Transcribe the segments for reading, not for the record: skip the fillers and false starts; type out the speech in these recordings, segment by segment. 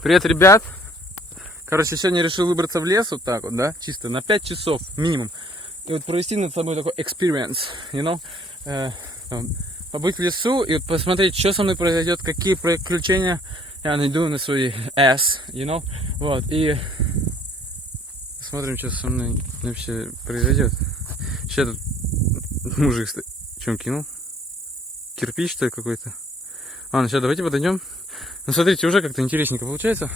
Привет, ребят. Короче, сегодня решил выбраться в лес вот так вот, да, чисто на 5 часов минимум. И вот провести над собой такой experience, you know, побыть в лесу и вот посмотреть, что со мной произойдет, какие приключения я найду на свой ass, you know, вот, и посмотрим, что со мной вообще произойдет. Сейчас тут мужик, что он кинул? Кирпич, что ли, какой-то? Ладно, сейчас давайте подойдем. Ну, смотрите, уже как-то интересненько получается.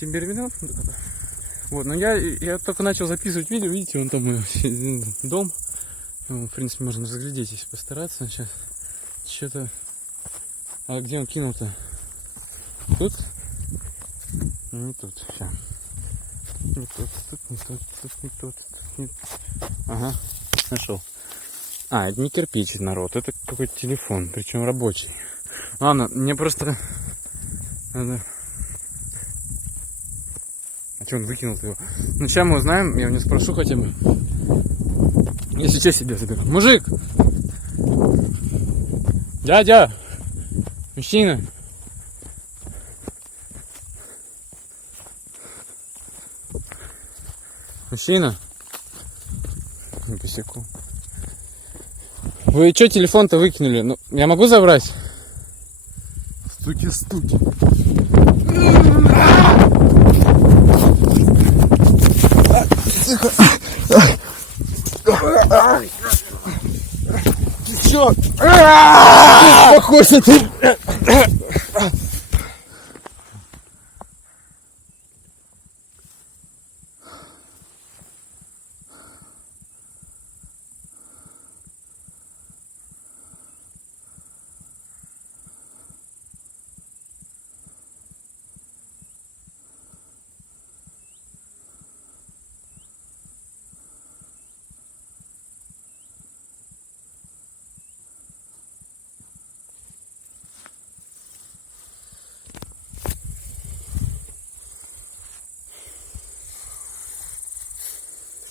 Теперь видно? Вот, но я только начал записывать видео, видите, вон там дом. В принципе, можно разглядеть, если постараться. Сейчас что-то... А где он кинул-то? Тут? Не тут, сейчас. Не тут, не тут, тут не тут, тут не... Ага, нашел. А, это не кирпич, народ, это какой-то телефон, причем рабочий. Ладно, мне просто надо... А что он выкинул его? Ну, сейчас мы узнаем, я у него спрошу хотя бы. Если что, себе заберу. Мужик! Дядя! Мужчина! Мужчина! Посеку. Вы что телефон-то выкинули? Ну, я могу забрать? Стуки. Ты чё? Успокойся ты!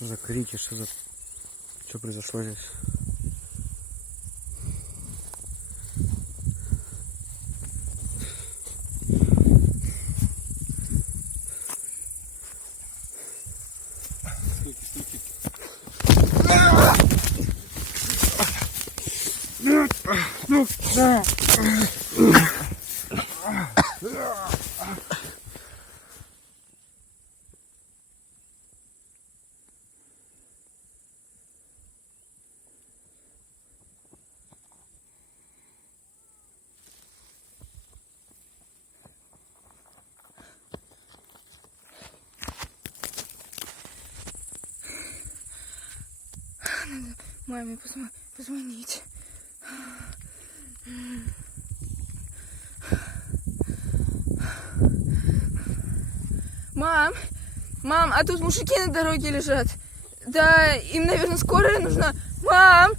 Что за крики, что произошло здесь? Надо маме позвонить. Мам, а тут мужики на дороге лежат. Да, им, наверное, скорая нужна. Мам!